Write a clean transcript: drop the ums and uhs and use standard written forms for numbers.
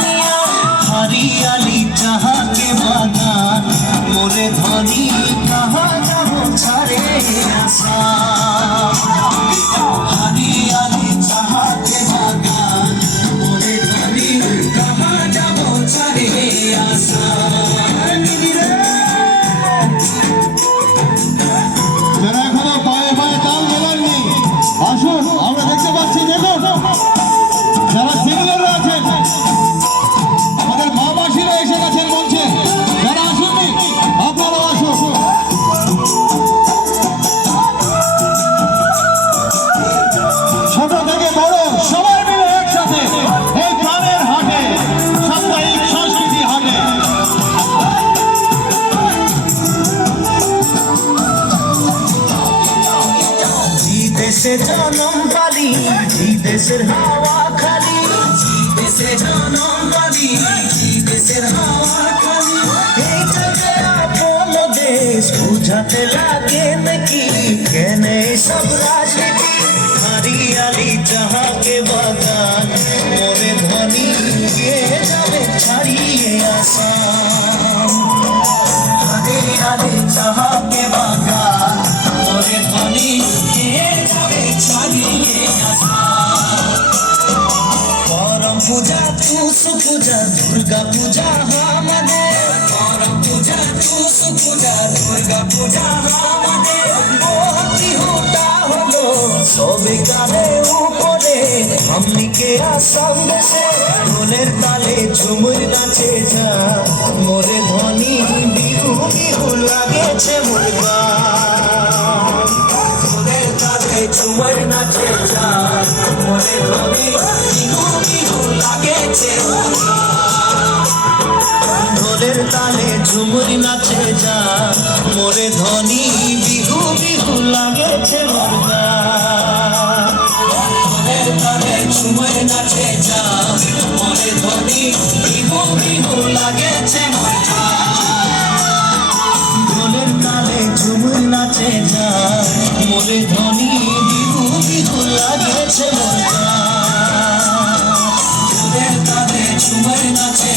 मिया हरियाली जहाँ के बागान मोरे धनी कहाँ जाबो छाड़े आशा हरियाली जहाँ के बागान मोरे धनी कहाँ जाबो छाड़े आशा আসুন আমরা দেখতে পাচ্ছি দেখুন যারা সিঙ্গেলরা আছেন আমাদের মা মাসিরা এসে গেছেন মঞ্চে যারা আসুননি আপনারাও আসুন ছোট থেকে বড় সবাই মিলে একসাথে এই প্রাণের হাটে সাপ্তাহিক সংস্কৃতি হাটে দেশে জনম পালি দেশের হাওয়া খালি দেশে জনম পালি দেশের হাওয়া খালি এই যে আপন দেশ বুঝাতে লাগে নাকি কেন সব রাজনীতি হরিয়ালি जहाँ के बागान मोरे धनी ये जावे छाड़िए आसाम हरियाली जहाँ के बागान मोरे धनी करम पूजा तुस पूजा दुर्गा पूजा हमारे करम पूजा तुस पूजा दुर्गा पूजा हमारे मोती होता हलो सभी गाने ऊपरे हमनी के आसाम से ढोलेर ताले झुमुर नाचे जा मोरे धनी बिहू बिहू लागे छे मुर्गा झुमर नाचे जा मोरे धनी बिहू बिहू लागेছে ঢোলের তালে ঝুমুর নাচে যা মোরে ধনী বিহু বিহু লাগেছে মুর্গা ঢোলের তালে ঝুমুর নাচে যা মোরে ধনী বিহু বিহু লাগেছে মুর্গা ঢোলের তালে ঝুমুর নাচে যা মোরে ধনী বিহু বিহু লাগেছে মুর্গা ঢোলের তালে ঝুমুর নাচে